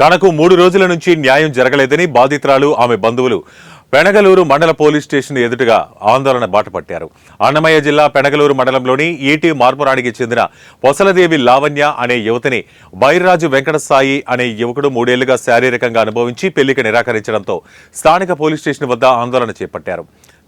తనకు 3 రోజుల నుంచి న్యాయం జరగలేదని బాధితురాలు ఆమె బంధువులు పెనగలూరు మండల పోలీస్ స్టేషన్ ఎదుటగా ఆందోళన బాటపట్టారు. అన్నమయ్య జిల్లా పెనగలూరు మండలంలోని ఈటీ మార్పురానికి చెందిన పొసలదేవి లావణ్య అనే యువతిని బైర్రాజు వెంకటసాయి అనే యువకుడు 3 ఏళ్లుగా శారీరకంగా అనుభవించి పెళ్లికి నిరాకరించడంతో స్థానిక పోలీస్ స్టేషన్ వద్ద ఆందోళన చేపట్టారు.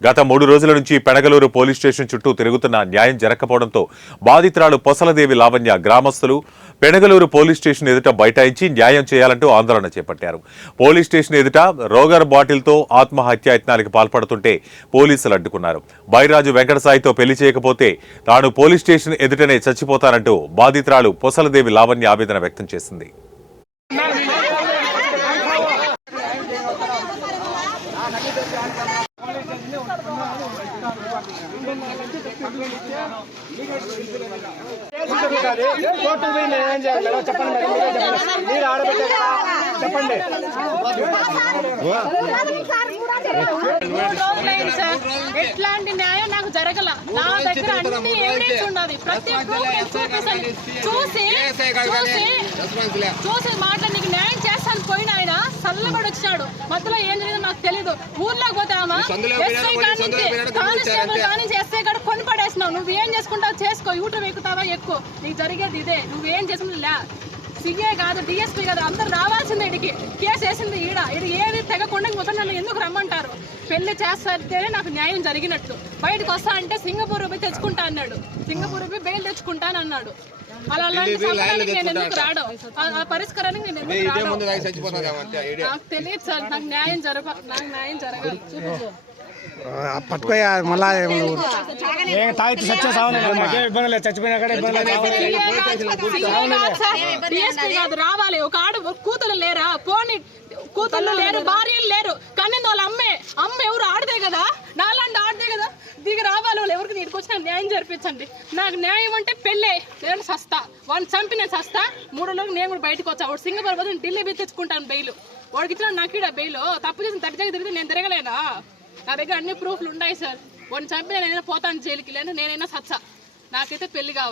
గత 3 రోజుల నుంచి పెనగలూరు పోలీస్ స్టేషన్ చుట్టూ తిరుగుతున్న న్యాయం జరగకపోవడంతో బాధితురాలు పొసలదేవి లావణ్య గ్రామస్తులు పెనగలూరు పోలీస్ స్టేషన్ ఎదుట బైఠాయించి న్యాయం చేయాలంటూ ఆందోళన చేపట్టారు. పోలీస్ స్టేషన్ ఎదుట రోగర్ బాటిల్తో ఆత్మహత్యాయత్నానికి పాల్పడుతుంటే పోలీసులు అడ్డుకున్నారు. బైరాజు వెంకటసాయితో పెళ్లి చేయకపోతే తాను పోలీస్ స్టేషన్ ఎదుటనే చచ్చిపోతానంటూ బాధితురాలు పొసలదేవి లావణ్య ఆవేదన వ్యక్తం చేసింది. ఎట్లాంటి న్యాయం నాకు జరగల. నా దగ్గర అన్ని ఎవిడెన్స్ ఉన్నది. ప్రతి చూసి మాట నీకు న్యాయం చేస్తాను పోయిన ఆయన చల్లబడి వచ్చినాడు. మధ్యలో ఏం జరిగిందో నాకు తెలీదు. ఊర్లోకి పోతామా ఎస్ఐ కానీ ఎస్ఐ కాడ కొని పడేసినావు. నువ్వు ఏం చేసుకుంటావు చేసుకో, యూట్యూబ్ ఎక్కుతావా ఎక్కువ. నీకు జరిగేది ఇదే. నువ్వేం చేసుకుంటా సిఏ కాదు, డిఎస్పీ కాదు, అందరు రావాల్సిందే. ఇడికి కేసు వేసింది ఇది ఏది తెగకుండా మొత్తం నన్ను ఎందుకు రమ్మంటారు? పెళ్లి చేస్తేనే నాకు న్యాయం జరిగినట్టు. బయటకు వస్తా అంటే సింగపూర్ పోయి తెచ్చుకుంటా అన్నాడు. సింగపూర్ పోయి బెయిల్ తెచ్చుకుంటాను అన్నాడు. అలాంటి నేను ఎందుకు రావడం? ఆ పరిష్కారానికి నేను ఎందుకు రావడం? నాకు తెలియదు సార్. నాకు న్యాయం జరగాలి. పట్టుకోయా మళ్ళా రావాలి. ఒక ఆడ కూతురు లేరా? పోనీ కూతుళ్ళు లేరు, భార్యలు లేరు, కానీ వాళ్ళ అమ్మ ఎవరు ఆడదే కదా, నాలాంటి ఆడదే కదా. దిగి రావాలి. వాళ్ళు ఎవరికి నీటికి వచ్చిన న్యాయం జరిపించండి. నాకు న్యాయం అంటే పెళ్ళే. నేను సస్తా, వాడిని చంపి నేను సస్తా. 3 రోజులకు నేను కూడా బయటకు వచ్చా. వాడు సింగపూర్ పోతే ఢిల్లీ పోయి తెచ్చుకుంటాను బెయిల్. వాడికి ఇచ్చిన నాకు ఇక్కడ బెయిల్. తప్పు చేసిన తగ్గి తిరిగితే నేను తిరగలేనా? నా దగ్గర అన్ని ప్రూఫ్లు ఉన్నాయి సార్. వాడిని చంపి నేనైనా పోతాను జైలుకి, లేదా నేనైనా సచ్చా. నాకైతే పెళ్లి కావాలి.